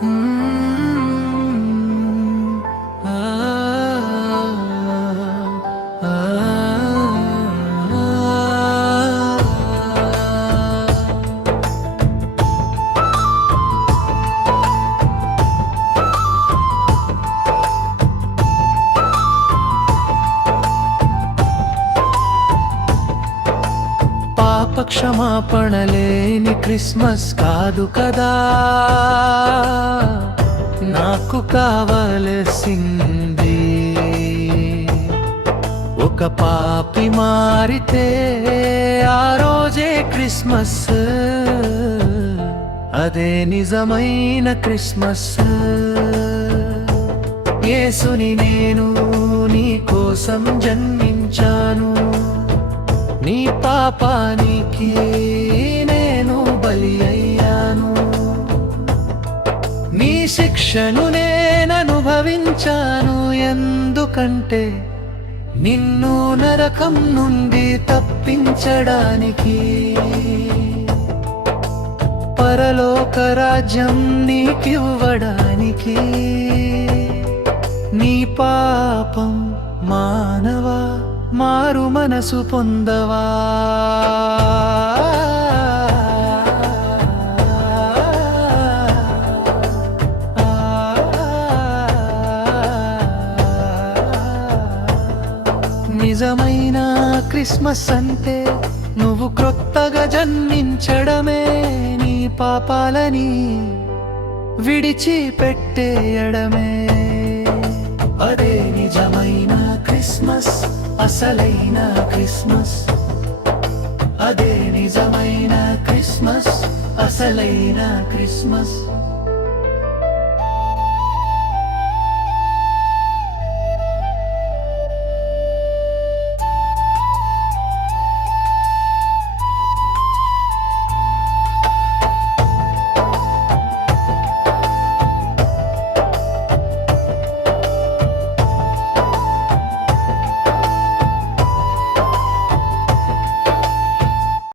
పాప క్షమాపణ లేని క్రిస్మస్ కాదు కదా. నాకు కావలసింది ఒక పాపి మారితే ఆ రోజే క్రిస్మస్. అదే నిజమైన క్రిస్మస్. యేసుని నేను నీ కోసం జన్మించాను. నీ పాపానికి నేను బలి అయ్యాను. నీ శిక్షను నేననుభవించాను ఎందుకంటే నిన్ను నరకం నుండి తప్పించడానికి పరలోక రాజ్యం నీకివ్వడానికి నీ పాపం మానవా? మారు మనసు పొందవా? నిజమైన క్రిస్మస్ అంటే నువ్వు క్రొత్తగా జన్మించడమే నీ పాపాలని విడిచిపెట్టేయడమే. అసలైన క్రిస్మస్. అదే నిజమైన క్రిస్మస్ అసలైన క్రిస్మస్.